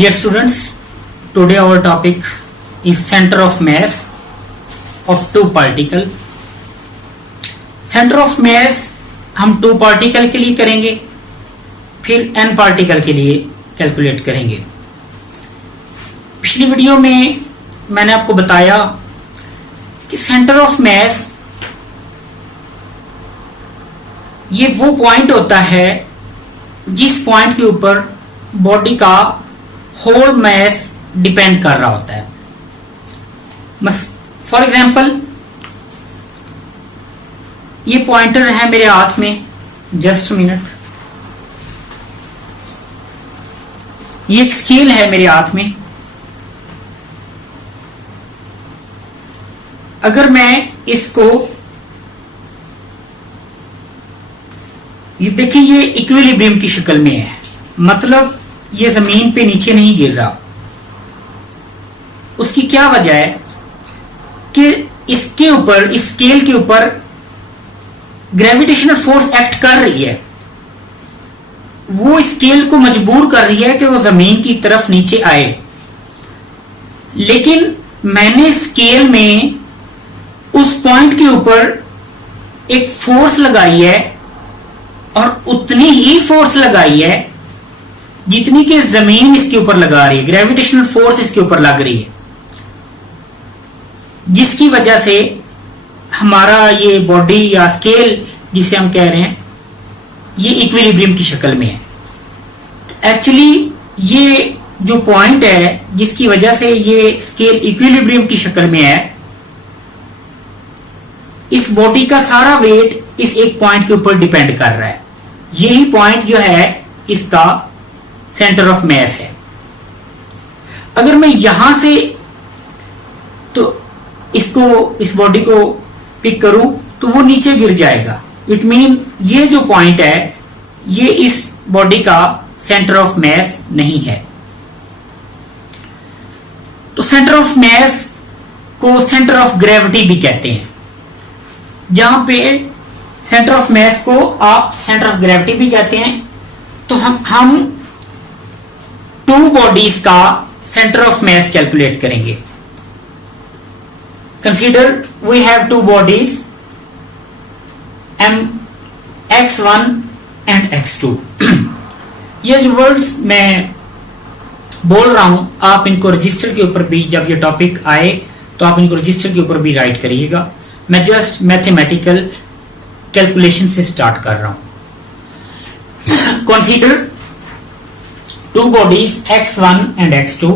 Dear students, today our topic is center of mass of two particle. Center of mass हम to particle के लिए करेंगे, फिर n particle के लिए कैलकुलेट करेंगे. पिछली वीडियो में मैंने आपको बताया कि सेंटर ऑफ मास ये वो पॉइंट होता है जिस पॉइंट के ऊपर बॉडी का होल मास डिपेंड कर रहा होता है. फॉर एग्जाम्पल ये पॉइंटर है मेरे हाथ में, जस्ट मिनट. ये एक स्केल है मेरे हाथ में. अगर मैं इसको, ये देखिए, ये इक्विलिब्रियम की शक्ल में है, मतलब ये जमीन पे नीचे नहीं गिर रहा. उसकी क्या वजह है कि इसके ऊपर, इस स्केल के ऊपर ग्रेविटेशनल फोर्स एक्ट कर रही है. वो स्केल को मजबूर कर रही है कि वो जमीन की तरफ नीचे आए. लेकिन मैंने स्केल में उस पॉइंट के ऊपर एक फोर्स लगाई है और उतनी ही फोर्स लगाई है जितनी कि जमीन इसके ऊपर लगा रही है. ग्रेविटेशनल फोर्स इसके ऊपर लग रही है, जिसकी वजह से हमारा ये बॉडी या स्केल जिसे हम कह रहे हैं, ये इक्विलिब्रियम की शक्ल में है. एक्चुअली ये जो पॉइंट है जिसकी वजह से ये स्केल इक्विलिब्रियम की शक्ल में है, इस बॉडी का सारा वेट इस एक पॉइंट के ऊपर डिपेंड कर रहा है. यही पॉइंट जो है इसका सेंटर ऑफ मास है. अगर मैं यहां से तो इसको, इस बॉडी को पिक करूं तो वो नीचे गिर जाएगा. इट मीन ये जो पॉइंट है ये इस बॉडी का सेंटर ऑफ मास नहीं है. तो सेंटर ऑफ मास को सेंटर ऑफ ग्रेविटी भी कहते हैं. जहां पे सेंटर ऑफ मास को आप सेंटर ऑफ ग्रेविटी भी कहते हैं. तो हम टू बॉडीज का सेंटर ऑफ मास कैलकुलेट करेंगे. Consider we have two bodies x1 and x2. ये जो वर्ड्स मैं बोल रहा हूं आप इनको रजिस्टर के ऊपर भी, जब ये टॉपिक आए तो आप इनको रजिस्टर के ऊपर भी राइट करिएगा. मैं जस्ट मैथमेटिकल कैलकुलेशन से स्टार्ट कर रहा हूं. Consider two bodies x1 and x2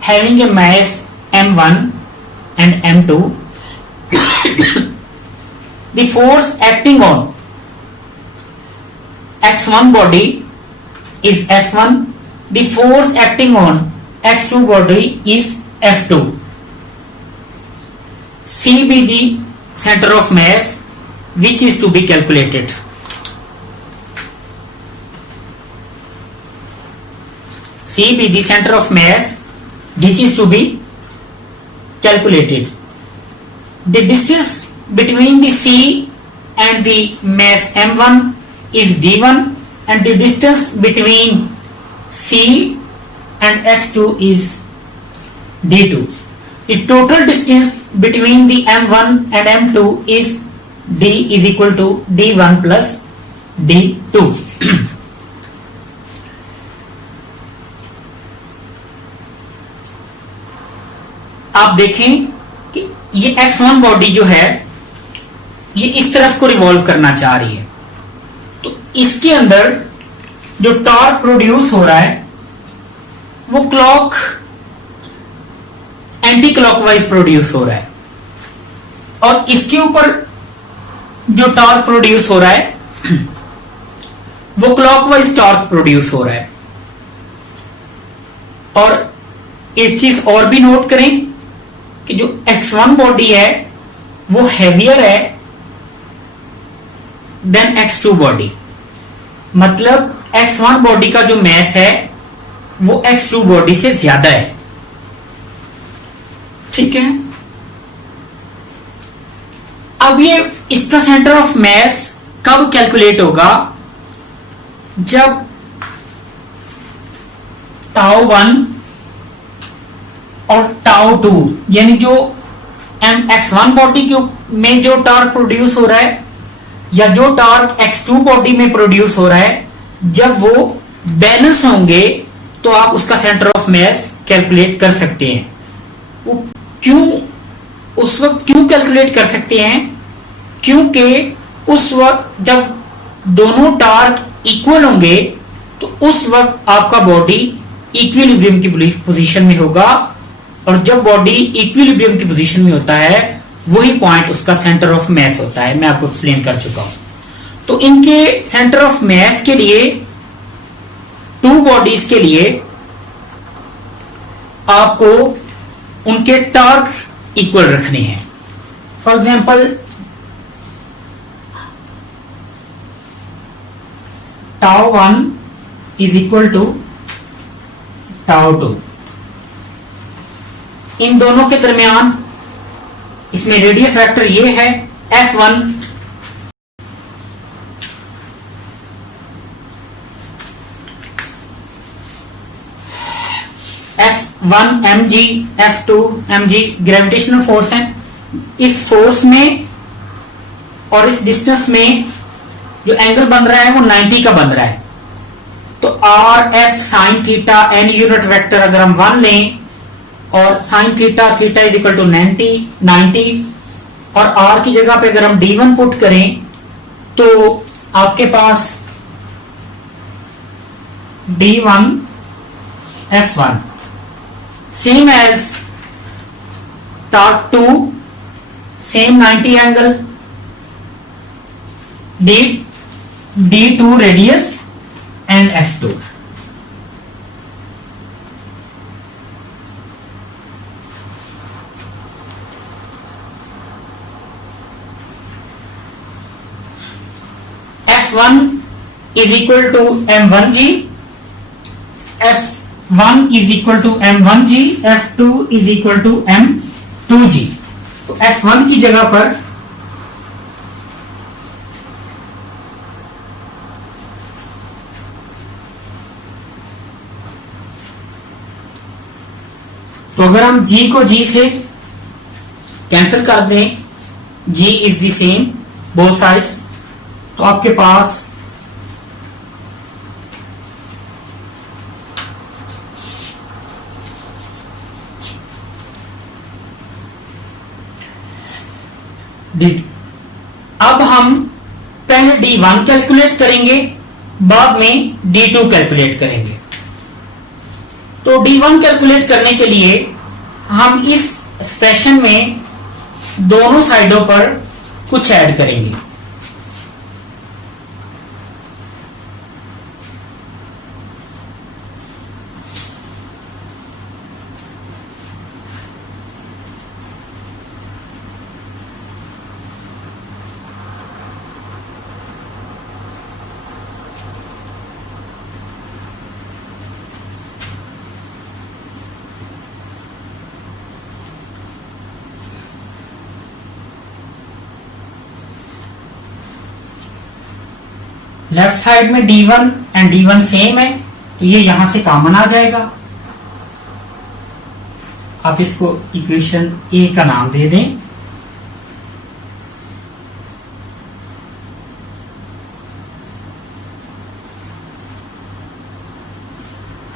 having a mass m1 and m2. The force acting on x1 body is F1. The force acting on x2 body is F2. C be the center of mass which is to be calculated. C be the center of mass which is to be calculated. The distance between the C and the mass m1 is d1 and the distance between C and x2 is d2. The total distance between the m1 and m2 is d is equal to d1 plus d2. आप देखें कि ये x1 body जो है ये इस तरफ को रिवॉल्व करना चाह रही है. तो इसके अंदर जो टॉर्क प्रोड्यूस हो रहा है वो क्लॉक एंटी क्लॉकवाइज प्रोड्यूस हो रहा है, और इसके ऊपर जो टॉर्क प्रोड्यूस हो रहा है वो क्लॉकवाइज टॉर्क प्रोड्यूस हो रहा है. और एक चीज और भी नोट करें कि जो x1 बॉडी है वो हैवियर है देन x2 बॉडी. मतलब x1 बॉडी का जो मास है वो x2 बॉडी से ज्यादा है. ठीक है. अब ये इसका सेंटर ऑफ मास कब कैलकुलेट होगा? जब टाउ 1 और टाउ 2, यानी जो x1 बॉडी में जो टॉर्क प्रोड्यूस हो रहा है या जो टॉर्क x2 बॉडी में प्रोड्यूस हो रहा है, जब वो बैलेंस होंगे तो आप उसका सेंटर ऑफ मास कैलकुलेट कर सकते हैं। वो क्यों उस वक्त क्यों कैलकुलेट कर सकते हैं? क्योंकि उस वक्त जब दोनों टॉर्क इक्वल होंगे तो उस वक्त आपका बॉडी इक्विलिब्रियम की पोजीशन में होगा, और जब बॉडी इक्विलिब्रियम की पोजीशन में होता है वही पॉइंट उसका सेंटर ऑफ मास होता है। मैं आपको एक्सप्लेन कर चुका हूं। तो इनके सेंटर ऑफ मास के लिए, टू बॉडीज के लिए आपको उनके टॉर्क इक्वल रखने हैं। For example tau 1 is equal to tau 2। इन दोनों के दरमियान इसमें रेडियस वेक्टर ये है F1 mg, F2 mg gravitational force है। इस फोर्स में और इस डिस्टेंस में जो एंगल बन रहा है वो 90 का बन रहा है। तो R F sine theta n unit vector अगर हम 1 लें और sine theta theta is equal to 90 और आर की जगह पे अगर हम d1 पुट करें तो आपके पास d1 f1 same as torque 2 same 90 angle d2 radius and f2। F1 is equal to m1g, F1 is equal to m1g, F2 is equal to m2g। तो F1 की जगह पर तो अगर हम g को g से कैंसिल कर दें, g is the same both sides, तो आपके पास अब हम पहले d1 कैलकुलेट करेंगे, बाद में d2 कैलकुलेट करेंगे। तो d1 कैलकुलेट करने के लिए हम इस एक्सप्रेशन में दोनों साइडों पर कुछ ऐड करेंगे। लेफ्ट साइड में d1 एंड d1 सेम है तो ये यहां से कॉमन आ जाएगा। आप इसको इक्वेशन ए का नाम दे दें।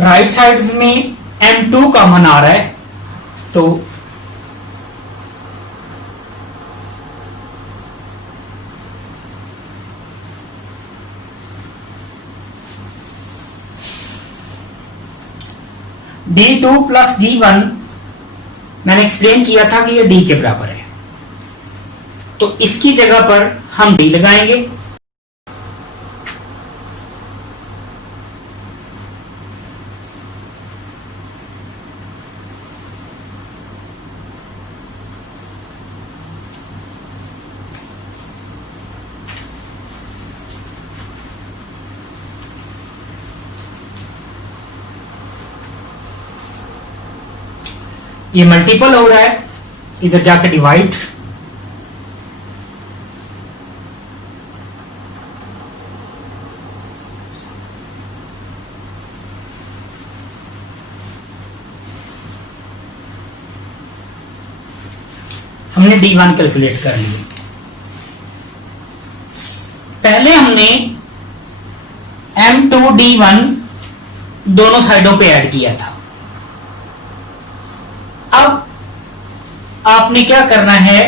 राइट साइड में m2 कॉमन आ रहा है तो d2 प्लस d1 मैंने एक्सप्लेन किया था कि ये d के बराबर है, तो इसकी जगह पर हम d लगाएंगे। ये मल्टीपल हो रहा है, इधर जाकर डिवाइड, हमने D1 कैलकुलेट कर लिए। पहले हमने M2 D1 दोनों साइडों पे ऐड किया था। अब आपने क्या करना है,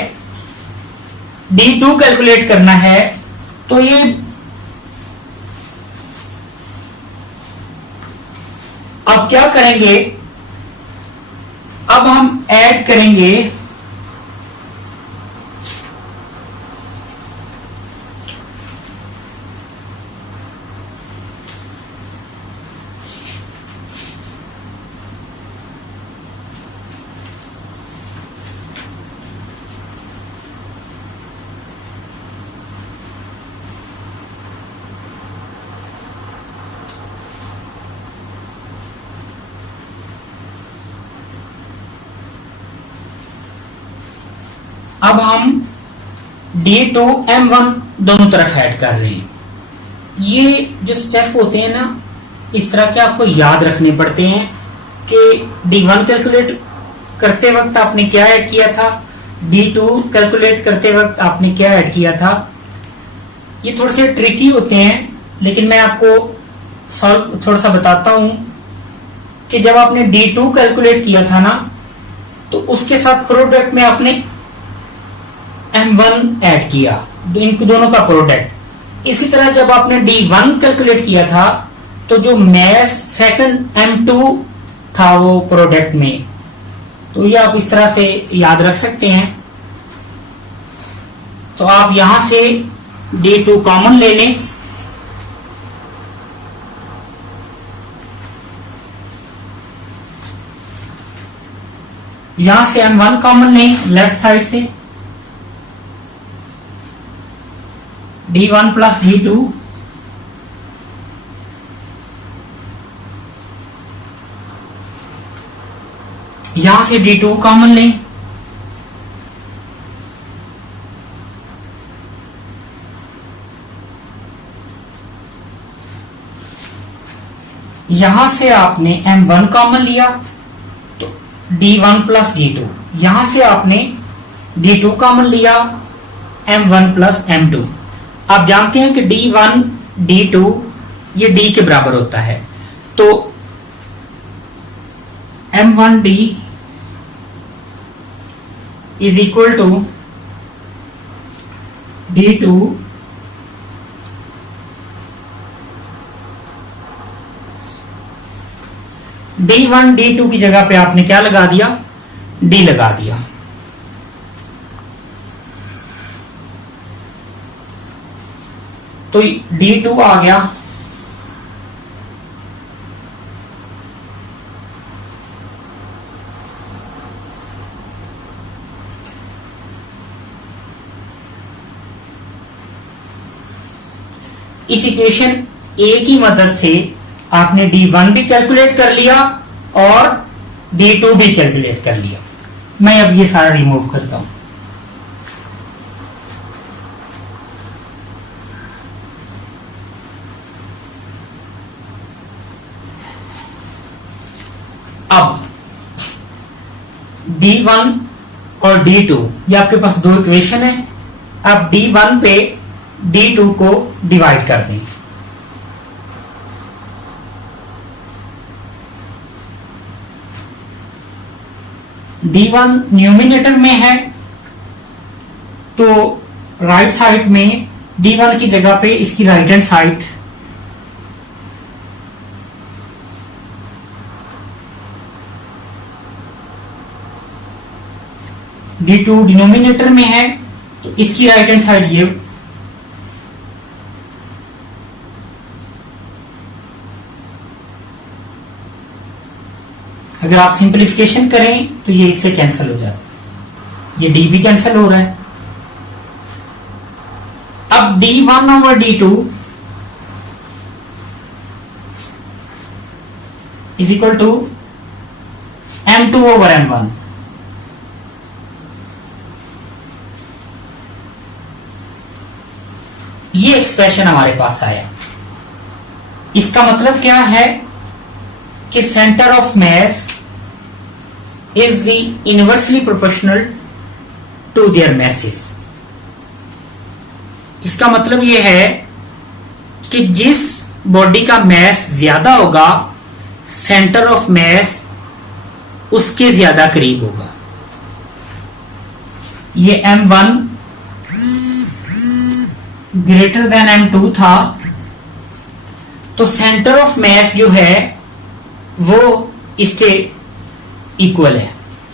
D2 कैलकुलेट करना है। तो ये अब क्या करेंगे, अब हम ऐड करेंगे अब हम D2 M1 दोनों तरफ ऐड कर रहे हैं। ये जो स्टेप होते हैं ना, इस तरह के आपको याद रखने पड़ते हैं कि D1 कैलकुलेट करते वक्त आपने क्या ऐड किया था, D2 कैलकुलेट करते वक्त आपने क्या ऐड किया था। ये थोड़े से ट्रिकी होते हैं, लेकिन मैं आपको सॉल्व थोड़ा सा बताता हूं कि जब आपने D2 कैलकुलेट किया था ना, तो उसके साथ प्रोडक्ट में आपने M1 ऐड किया, इन दोनों का प्रोडक्ट। इसी तरह जब आपने D1 कैलकुलेट किया था, तो जो मैस सेकंड M2 था वो प्रोडक्ट में। तो ये आप इस तरह से याद रख सकते हैं। तो आप यहां से D2 कॉमन ले लें, यहां से M1 कॉमन लें लेफ्ट साइड से, D1 प्लस D2, यहां से D2 कॉमन लें, यहां से आपने M1 कॉमन लिया तो D1 प्लस D2, यहां से आपने D2 कॉमन लिया M1 प्लस M2। आप जानते हैं कि D1 D2 ये D के बराबर होता है, तो M1D is equal to D2 D1 D2 की जगह पे आपने क्या लगा दिया, D लगा दिया। तो D2 आ गया, इस इक्वेशन ए की मदद से आपने D1 भी कैलकुलेट कर लिया और D2 भी कैलकुलेट कर लिया। मैं अब ये सारा रिमूव करता हूं। अब D1 और D2 ये आपके पास दो इक्वेशन है। अब D1 पे D2 को डिवाइड कर दें। D1 न्यूमिनेटर में है, तो राइट साइड में D1 की जगह पे इसकी right hand side D2 denominator में है, तो इसकी राइट हैंड साइड ये, अगर आप सिंपलीफिकेशन करें तो ये इससे कैंसिल हो जाता है, ये D भी कैंसिल हो रहा है। अब D1 over D2 is equal to M2 over M1। ये एक्सप्रेशन हमारे पास आया। इसका मतलब क्या है कि centre of mass is the inversely proportional to their masses. इसका मतलब यह है कि जिस बॉडी का मैस ज्यादा होगा, सेंटर ऑफ मैस उसके ज्यादा करीब होगा। ये M1 ग्रेटर देन M2 था, तो सेंटर ऑफ मैस जो है वो इसके इक्वल है।